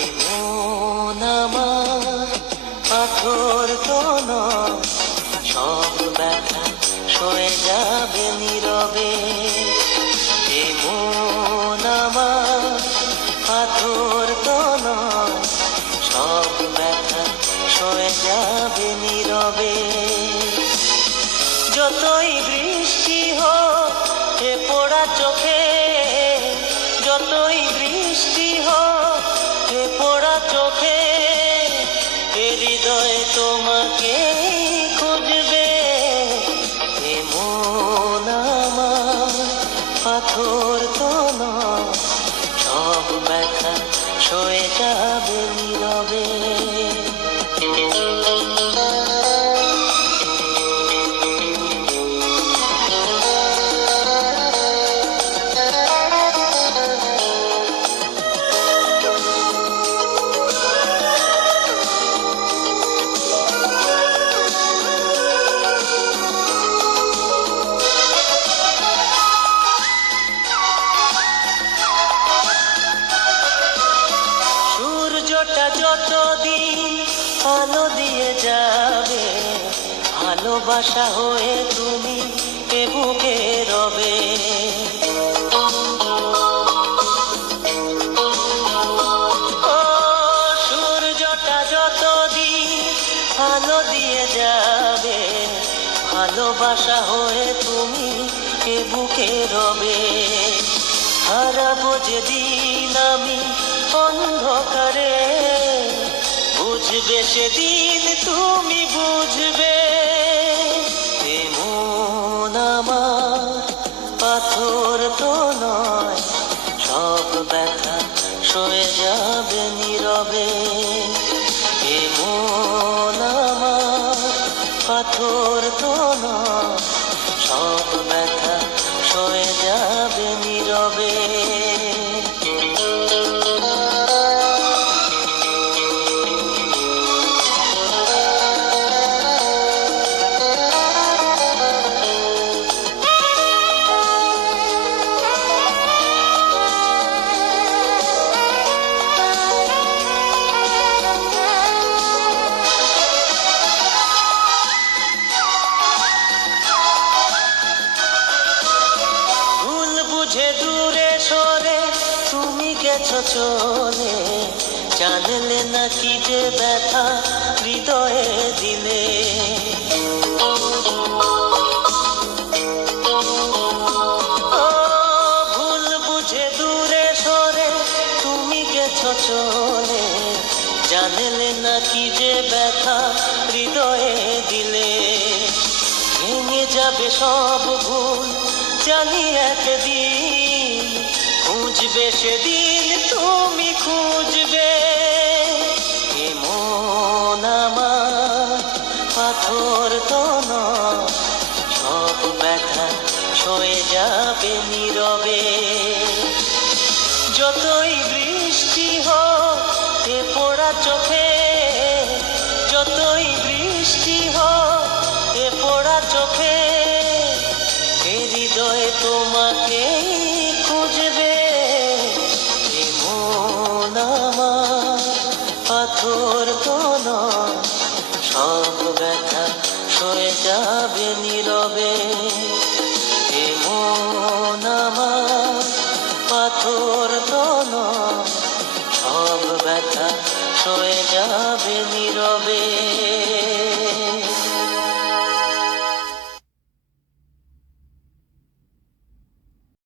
এমন আমার পাথর তো নয়, সব ব্যথা সয়ে যাবে নীরবে। এমন আমার পাথর তো নয়, সব ব্যথা সয়ে যাবে নীরবে। যতই বৃষ্টি হোক এ পোড়া চোখে, যতই বৃষ্টি হোক এ পোড়া চোখে, এ হৃদয় তোমাকে খুঁজবে। এমন আমার পাথর তো নয়, সব ব্যথা সয়ে যাবে নীরবে। সূর্যটা যতদিন আলো দিয়ে যাবে, ভালোবাসা হয়ে তুমি এ বুকে রবে। ও সূর্যটা যতদিন আলো দিয়ে যাবে, ভালোবাসা হয়ে তুমি এ বুকে রবে। হারাবো যেদিন আমি অন্ধকারে, বুঝবে সেদিন তুমি বুঝবে। এমন আমার পাথর তো নয়, সব ব্যথা সয়ে যাবে নীরবে। এমন আমার পাথর তো নয়, সব ব্যথা সয়ে যাবে নীরবে। বুঝে দূরে সরে তুমি গেছো চলে, জানলে না কি যে ব্যথা হৃদয়ে দিলে। ও ভুল বুঝে দূরে সরে তুমি গেছো চলে, জানলে না কি যে ব্যথা হৃদয়ে দিলে। ভেঙে যাবে সব ভুল জানি একদিন, খুঁজবে সেদিন তুমি খুঁজবে। এমন আমার পাথর তো নয়, সব ব্যথা সয়ে যাবে নীরবে। যতই বৃষ্টি হোক এ পোড়া চোখে, যতই বৃষ্টি হোক এ পোড়া চোখে, হৃদয় তোমাকে খুঁজবে। এমন আমার পাথর তো নয়, সব ব্যথা সয়ে যাবে নীরবে। এমন আমার পাথর তো নয়, সব ব্যথা সয়ে যাবে নীরবে।